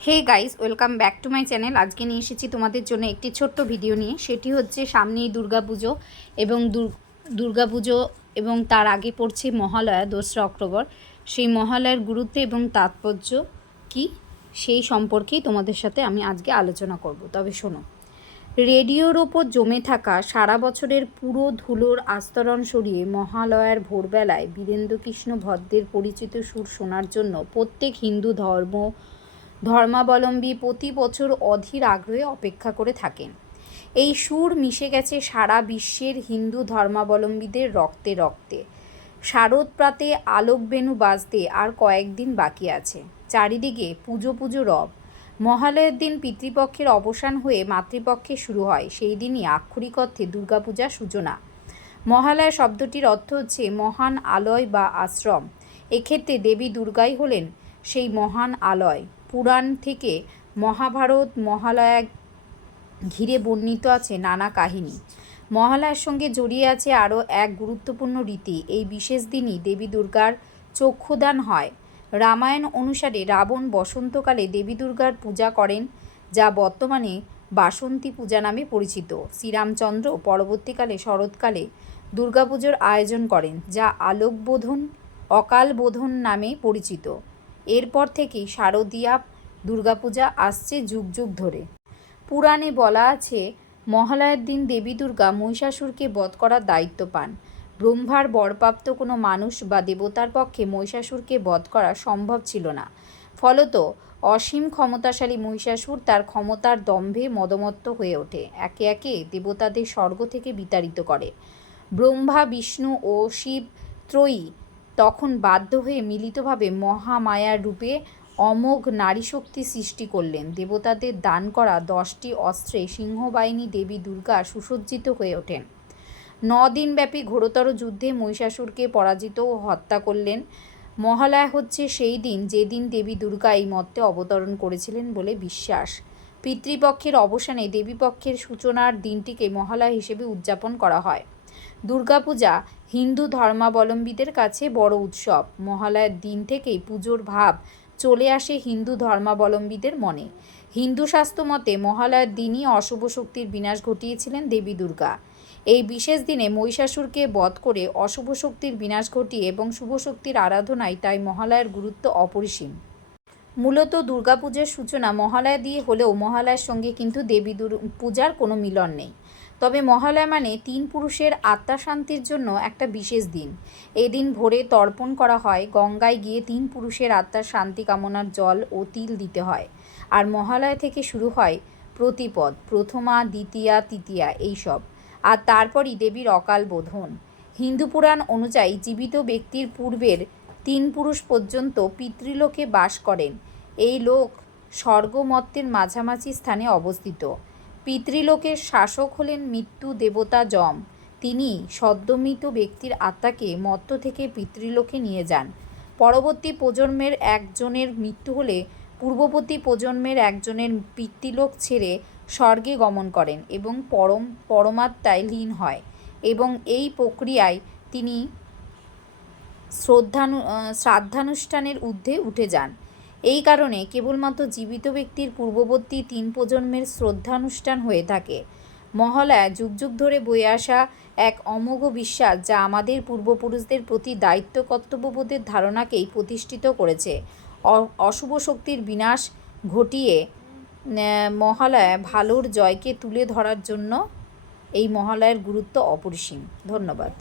Hey guys, welcome back to my channel. আজকে নিয়ে এসেছি তোমাদের জন্য একটি ছোট্ট ভিডিও নিয়ে। সেটি হচ্ছে সামনেই দুর্গাপুজো এবং দুর্গাপুজো এবং তার আগে পড়ছে মহালয়া 2রা অক্টোবর। সেই মহালয়ার গুরুত্ব এবং তাৎপর্য কি সেই সম্পর্কেই তোমাদের সাথে আমি আজকে আলোচনা করব। তবে শোনো, রেডিওর ওপর জমে থাকা সারা বছরের পুরো ধুলোর আস্তরণ সরিয়ে মহালয়ার ভোরবেলায় বীরেন্দ্রকৃষ্ণ ভদ্রের পরিচিত সুর শোনার জন্য প্রত্যেক হিন্দু ধর্মাবলম্বী প্রতি বছর অধীর আগ্রহে অপেক্ষা করে থাকেন। এই সুর মিশে গেছে সারা বিশ্বের হিন্দু ধর্মাবলম্বীদের রক্তে রক্তে। শারদ প্রাতে আলোকবেণু বাজতে আর কয়েকদিন বাকি আছে। চারিদিকে পুজো পুজো রব। মহালয়ের দিন পিতৃপক্ষের অবসান হয়ে মাতৃপক্ষে শুরু হয়। সেই দিনই আক্ষরিক অর্থে দুর্গাপূজার সূচনা। মহালয়া শব্দটির অর্থ হচ্ছে মহান আলয় বা আশ্রম। এক্ষেত্রে দেবী দুর্গাই হলেন সেই মহান আলয়। পুরাণ থেকে মহাভারত মহালয়া ঘিরে বর্ণিত আছে নানা কাহিনী। মহালয়ার সঙ্গে জড়িয়ে আছে আরও এক গুরুত্বপূর্ণ রীতি। এই বিশেষ দিনই দেবী দুর্গার চক্ষুদান হয়। রামায়ণ অনুসারে রাবণ বসন্তকালে দেবী দুর্গার পূজা করেন, যা বর্তমানে বাসন্তী পূজা নামে পরিচিত। শ্রীরামচন্দ্র পরবর্তীকালে শরৎকালে দুর্গাপুজোর আয়োজন করেন, যা অকাল বোধন নামে পরিচিত। এরপর থেকেই শারদীয়া দুর্গাপূজা আসছে যুগ যুগ ধরে। পুরাণে বলা আছে, মহালয়ার দিন দেবী দুর্গা মহিষাসুরকে বধ করার দায়িত্ব পান। ব্রহ্মার বরপ্রাপ্ত কোনো মানুষ বা দেবতার পক্ষে মহিষাসুরকে বধ করা সম্ভব ছিল না। ফলত অসীম ক্ষমতাশালী মহিষাসুর তার ক্ষমতার দম্ভে মদমত্ত হয়ে ওঠে। একে একে দেবতাদের স্বর্গ থেকে বিতাড়িত করে। ব্রহ্মা, বিষ্ণু ও শিব ত্রয়ী তখন বাধ্য হয়ে মিলিতভাবে মহামায়ার রূপে অমোঘ নারীশক্তি সৃষ্টি করলেন। দেবতাদের দান করা 10টি অস্ত্রে সিংহবাহিনী দেবী দুর্গা সুসজ্জিত হয়ে ওঠেন। 9 দিনব্যাপী ঘোরতর যুদ্ধে মহিষাসুরকে পরাজিত ও হত্যা করলেন। মহালয়া হচ্ছে সেই দিন যেদিন দেবী দুর্গা এই মর্তে অবতরণ করেছিলেন বলে বিশ্বাস। পিতৃপক্ষের অবসানে দেবীপক্ষের সূচনার দিনটিকে মহালয়া হিসেবে উদযাপন করা হয়। দুর্গাপূজা হিন্দু ধর্মাবলম্বীদের কাছে বড় উৎসব। মহালয়ার দিন থেকেই পুজোর ভাব চলে আসে হিন্দু ধর্মাবলম্বীদের মনে। হিন্দু শাস্ত্র মতে মহালয়ার দিনই অশুভ শক্তির বিনাশ ঘটিয়েছিলেন দেবী দুর্গা। এই বিশেষ দিনে মহিষাসুরকে বধ করে অশুভ শক্তির বিনাশ ঘটিয়ে এবং শুভ শক্তির আরাধনায় তাই মহালয়ার গুরুত্ব অপরিসীম। মূলত দুর্গাপূজার সূচনা মহালয়া দিয়ে হলেও মহালয়ার সঙ্গে কিন্তু দেবী পূজার কোনো মিলন নেই। তবে মহালয়া মানে 3 পুরুষের আত্মা শান্তির জন্য একটা বিশেষ দিন। এদিন ভোরে তর্পণ করা হয়। গঙ্গায় গিয়ে 3 পুরুষের আত্মার শান্তি কামনার জল ও তিল দিতে হয়। আর মহালয়া থেকে শুরু হয় প্রতিপদ, প্রথমা, দ্বিতীয়া, তৃতীয়া এইসব। আর তারপরই দেবীর অকাল বোধন। হিন্দু পুরাণ অনুযায়ী জীবিত ব্যক্তির পূর্বের 3 পুরুষ পর্যন্ত পিতৃলোকে বাস করেন। এই লোক স্বর্গমর্তের মাঝামাঝি স্থানে অবস্থিত। পিতৃলোকের শাসক হলেন মৃত্যু দেবতা যম। তিনি সদ্যমৃত ব্যক্তির আত্মাকে মর্ত থেকে পিতৃলোকে নিয়ে যান। পরবর্তী প্রজন্মের একজনের মৃত্যু হলে পূর্ববর্তী প্রজন্মের একজনের পিতৃলোক ছেড়ে স্বর্গে গমন করেন এবং পরমাত্মায় লীন হয় এবং এই প্রক্রিয়ায় তিনি শ্রাদ্ধানুষ্ঠানের ঊর্ধ্বে উঠে যান। এই কারণে কেবলমাত্র জীবিত ব্যক্তির পূর্ববর্তী 3 প্রজন্মের শ্রদ্ধানুষ্ঠান হয়ে থাকে। মহালয়া যুগ যুগ ধরে বয়ে আসা এক অমোঘ বিশ্বাস, যা আমাদের পূর্বপুরুষদের প্রতি দায়িত্ব কর্তব্যবোধের ধারণাকেই প্রতিষ্ঠিত করেছে। অশুভ শক্তির বিনাশ ঘটিয়ে মহালয়া ভালোর জয়কে তুলে ধরার জন্য এই মহালয়ার গুরুত্ব অপরিসীম। ধন্যবাদ।